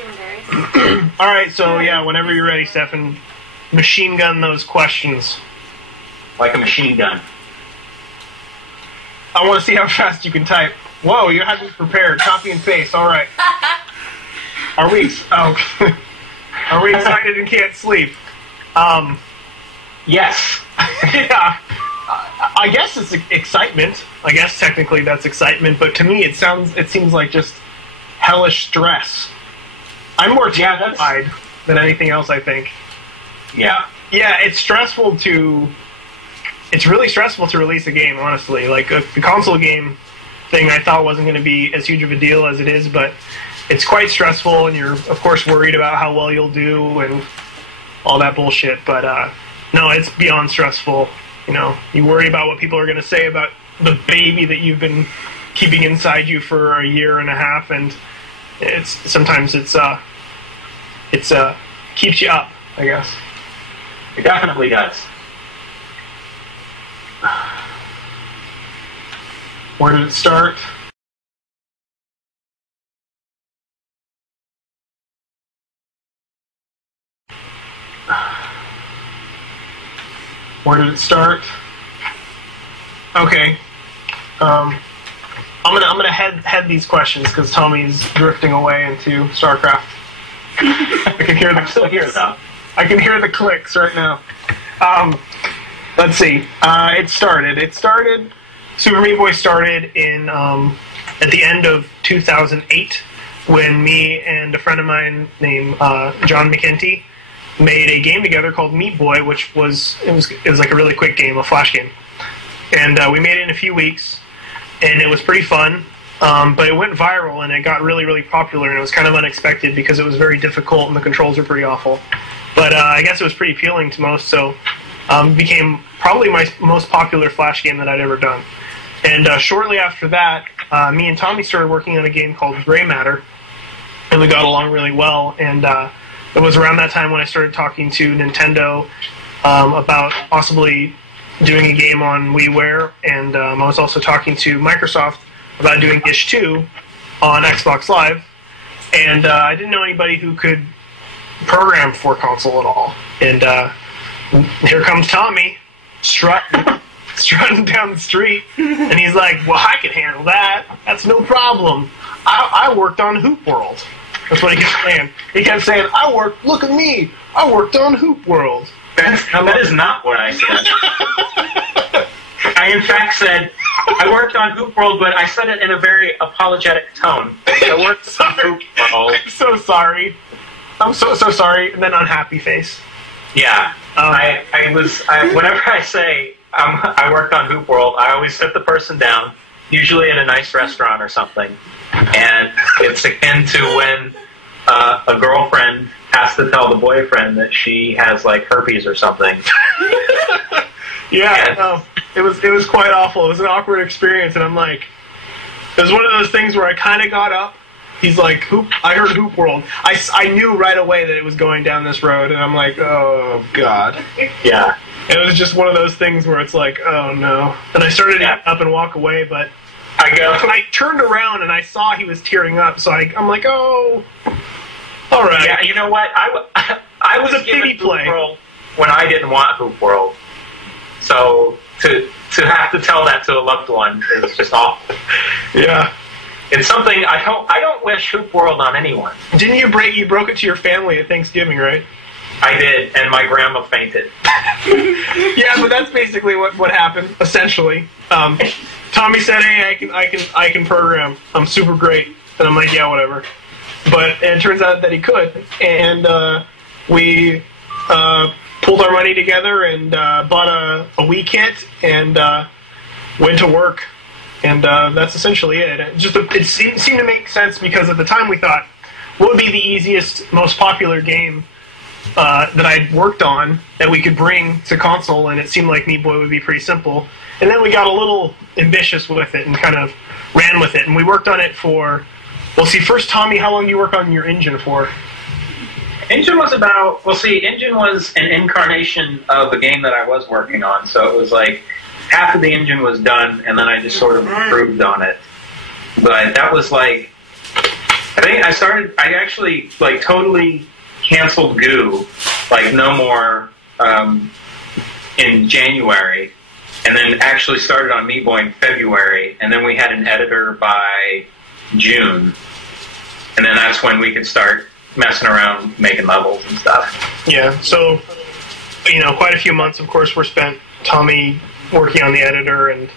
legendaries. Alright, so yeah, whenever you're ready, Stefan, machine gun those questions. Like a machine gun. I want to see how fast you can type. Whoa, you have me prepared. Copy and paste. Alright. Are we are we excited and can't sleep? Yes. Yeah. I guess it's excitement. I guess technically that's excitement, but to me it seems like just hellish stress. I'm more terrified than anything else, I think. Yeah. Yeah, it's really stressful to release a game, honestly. Like, the console game thing I thought wasn't going to be as huge of a deal as it is, but it's quite stressful, and you're, of course, worried about how well you'll do and all that bullshit. But, no, it's beyond stressful. You know, you worry about what people are going to say about the baby that you've been keeping inside you for a year and a half, and sometimes it keeps you up, I guess. It definitely does. Where did it start? Where did it start? Okay. I'm gonna head these questions because Tommy's drifting away into StarCraft. I can hear the clicks. I can hear the clicks right now. Let's see. It started. Super Meat Boy started in at the end of 2008 when me and a friend of mine named John McKenty made a game together called Meat Boy, which was like a really quick game, a flash game, and we made it in a few weeks, and it was pretty fun. But it went viral and it got really, really popular, and it was kind of unexpected because it was very difficult and the controls were pretty awful. But I guess it was pretty appealing to most, so it became probably my most popular flash game that I'd ever done. And shortly after that, me and Tommy started working on a game called Gray Matter, and we got along really well. And it was around that time when I started talking to Nintendo about possibly doing a game on Ware, and I was also talking to Microsoft about doing Dish 2 on Xbox Live, and I didn't know anybody who could program for console at all. And here comes Tommy, strutting down the street, and he's like, well, I can handle that. That's no problem. I worked on Hoop World. That's what he kept saying. He kept saying, look at me, I worked on Hoop World. That is not what I said. I, in fact, said, I worked on Hoop World, but I said it in a very apologetic tone. I worked on Hoop World. I'm so sorry. I'm so sorry. And then unhappy face. Yeah. Whenever I say I worked on Hoop World, I always sit the person down, usually in a nice restaurant or something. And it's akin to when a girlfriend has to tell the boyfriend that she has, like, herpes or something. Yeah, no, it was quite awful. It was an awkward experience, and I'm like, it was one of those things where I kind of got up. He's like, I heard Hoop World. I knew right away that it was going down this road, and I'm like, oh, God. Yeah. It was just one of those things where it's like, oh, no. And I started to get up and walk away, but I turned around, and I saw he was tearing up, so I'm like, oh, all right. Yeah, you know what? I was a given pity play. Hoop World when I didn't want Hoop World. So to have to tell that to a loved one is just awful. Yeah. It's something I don't wish Hoop World on anyone. Didn't you broke it to your family at Thanksgiving, right? I did, and my grandma fainted. Yeah, but that's basically what happened, essentially. Tommy said, "Hey, I can program. I'm super great," and I'm like, "Yeah, whatever." But it turns out that he could, and we pulled our money together and bought a Wii kit and went to work, and that's essentially it. It seemed to make sense because at the time we thought, what would be the easiest, most popular game that I'd worked on that we could bring to console, and it seemed like Meat Boy would be pretty simple. And then we got a little ambitious with it and kind of ran with it, and we worked on it for, well, see, first, Tommy, how long did you work on your engine for? Engine was Engine was an incarnation of the game that I was working on, so it was like half of the engine was done, and then I just sort of improved on it. But that was I think I actually, like, totally canceled Goo, like, no more, in January, and then actually started on MeBoy in February, and then we had an editor by June, and then that's when we could start messing around making levels and stuff. Yeah, so, quite a few months, of course, were spent, Tommy working on the editor, and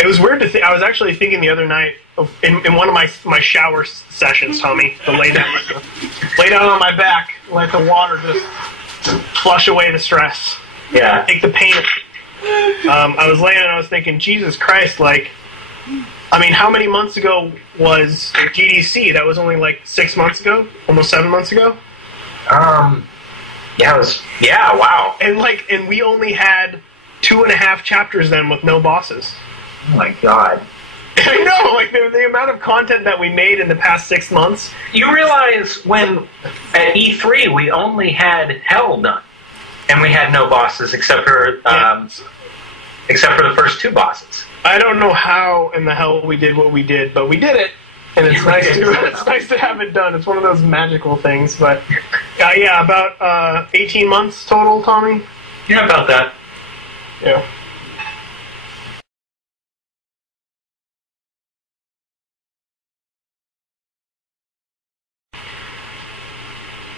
it was weird to think. I was actually thinking the other night, in one of my shower sessions, Tommy, to lay down on my back, let the water just flush away the stress. Yeah. Take the pain. I was laying and I was thinking, Jesus Christ, like, I mean, how many months ago was GDC? That was only like 6 months ago? Almost 7 months ago? Wow. And we only had 2.5 chapters then with no bosses. Oh my God. I know, like, the amount of content that we made in the past 6 months. You realize when, at E3, we only had Hell done. And we had no bosses except for the first 2 bosses. I don't know how in the hell we did what we did, but we did it, and it's nice to have it done. It's one of those magical things. But about 18 months total, Tommy. Yeah, about that. Yeah.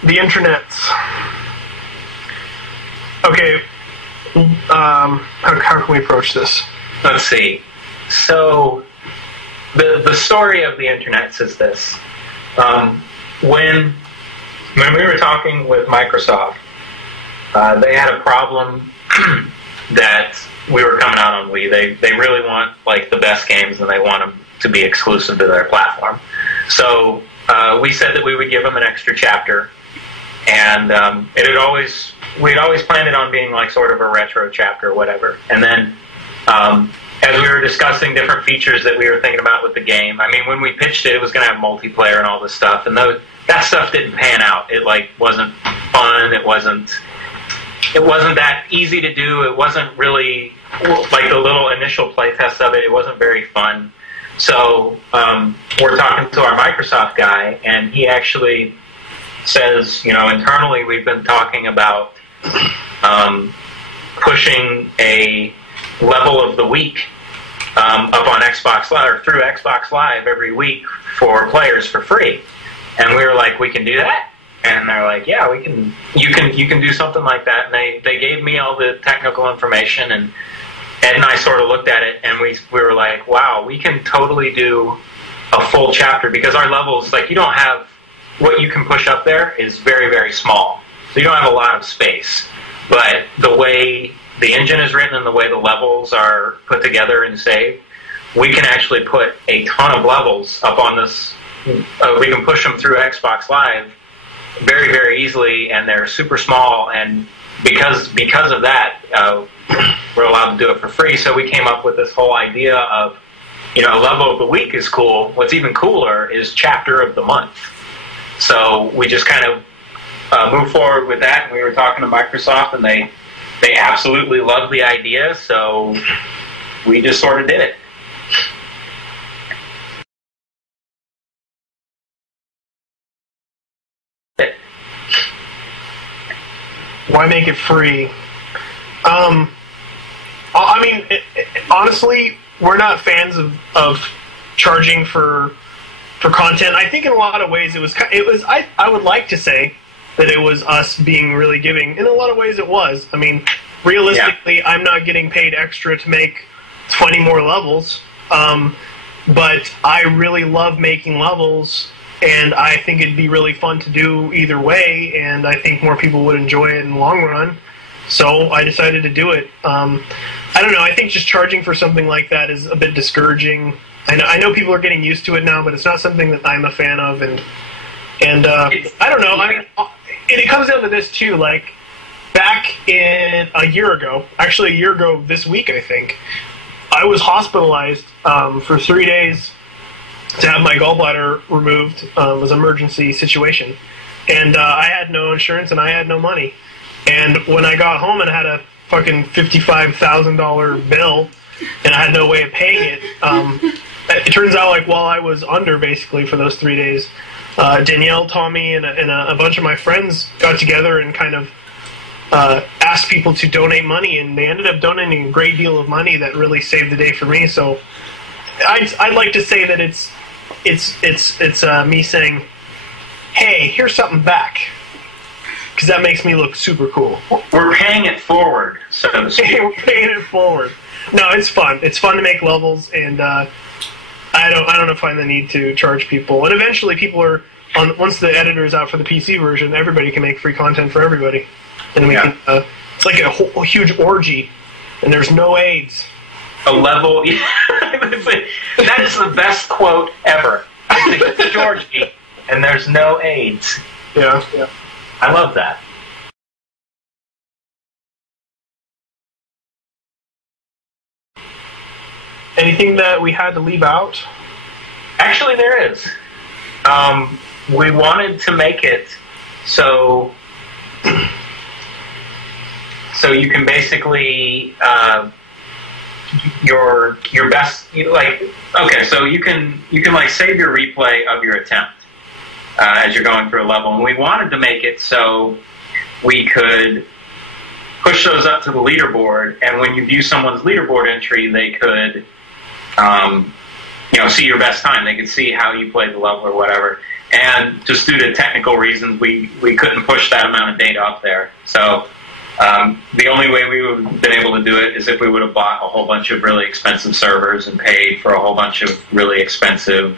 The internets. Okay, how can we approach this? Let's see. So, the story of the internets is this. When we were talking with Microsoft, they had a problem that we were coming out on Wii. They really want, like, the best games, and they want them to be exclusive to their platform. So, we said that we would give them an extra chapter, and we'd always planned it on being like sort of a retro chapter or whatever. And then as we were discussing different features that we were thinking about with the game, I mean, when we pitched it, it was going to have multiplayer and all this stuff, and that stuff didn't pan out. It wasn't fun. It wasn't that easy to do. It wasn't really like the little initial playtest of it. It wasn't very fun. So we're talking to our Microsoft guy, and he actually says, internally we've been talking about pushing a level of the week up on Xbox Live, or through Xbox Live every week for players for free. And we were like, we can do that? And they're like, yeah, we can. You can do something like that. And they gave me all the technical information, and Ed and I sort of looked at it, and we were like, wow, we can totally do a full chapter, because our levels, like, you don't have, what you can push up there is very, very small. So you don't have a lot of space. But the way the engine is written and the way the levels are put together and saved, we can actually put a ton of levels up on this. We can push them through Xbox Live very, very easily, and they're super small. And because of that, we're allowed to do it for free. So we came up with this whole idea of, a level of the week is cool. What's even cooler is chapter of the month. So we just kind of moved forward with that, and we were talking to Microsoft, and they absolutely loved the idea, so we just sort of did it. Why make it free? Honestly, we're not fans of charging for content. I think in a lot of ways it was. I would like to say that it was us being really giving. In a lot of ways, it was. I mean, realistically, I'm not getting paid extra to make 20 more levels, but I really love making levels, and I think it'd be really fun to do either way, and I think more people would enjoy it in the long run. So I decided to do it. I don't know. I think just charging for something like that is a bit discouraging. I know people are getting used to it now, but it's not something that I'm a fan of, and I don't know. I mean, it comes down to this too. Like, back in a year ago this week, I think, I was hospitalized for 3 days to have my gallbladder removed. It was an emergency situation, and I had no insurance and I had no money. And when I got home and I had a fucking $55,000 bill and I had no way of paying it, it turns out, like, while I was under, basically, for those 3 days, Danielle, Tommy, and a bunch of my friends got together and kind of asked people to donate money, and they ended up donating a great deal of money that really saved the day for me. So I'd like to say that it's me saying, hey, here's something back, because that makes me look super cool. We're paying it forward, so to speak. We're paying it forward. No, it's fun. It's fun to make levels, and I don't find the need to charge people. And eventually, people are once the editor is out for the PC version, everybody can make free content for everybody, and we can. It's like a huge orgy, and there's no AIDS. A level. That is the best quote ever. It's a Georgie, and there's no AIDS. Yeah. I love that. Anything that we had to leave out? Actually, there is. We wanted to make it so you can basically your best so you can like save your replay of your attempt as you're going through a level, and we wanted to make it so we could push those up to the leaderboard, and when you view someone's leaderboard entry, they could see your best time. They could see how you played the level or whatever. And just due to technical reasons, we couldn't push that amount of data up there. So the only way we would have been able to do it is if we would have bought a whole bunch of really expensive servers and paid for a whole bunch of really expensive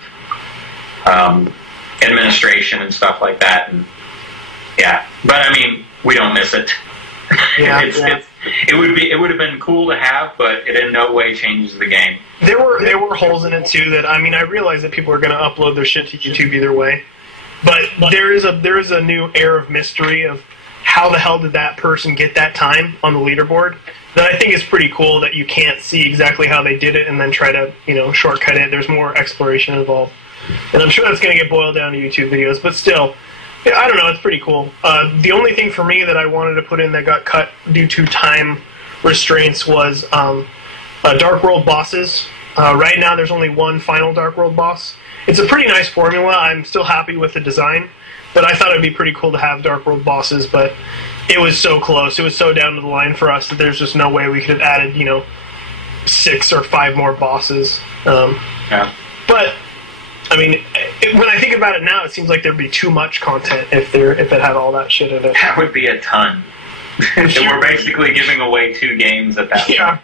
administration and stuff like that. And but I mean, we don't miss it. Yeah, it would have been cool to have, but it in no way changes the game. There were holes in it too. That I realize that people are going to upload their shit to YouTube either way, but there is a new air of mystery of how the hell did that person get that time on the leaderboard. That I think is pretty cool. That you can't see exactly how they did it and then try to shortcut it. There's more exploration involved, and I'm sure that's going to get boiled down to YouTube videos. But still. Yeah, I don't know, it's pretty cool. The only thing for me that I wanted to put in that got cut due to time restraints was Dark World bosses. Right now there's only one final Dark World boss. It's a pretty nice formula. I'm still happy with the design, but I thought it'd be pretty cool to have Dark World bosses, but it was so close. It was so down to the line for us that there's just no way we could have added, 6 or 5 more bosses. But I mean, when I think about it now, it seems like there'd be too much content if it had all that shit in it. That would be a ton. We're basically giving away 2 games at that point.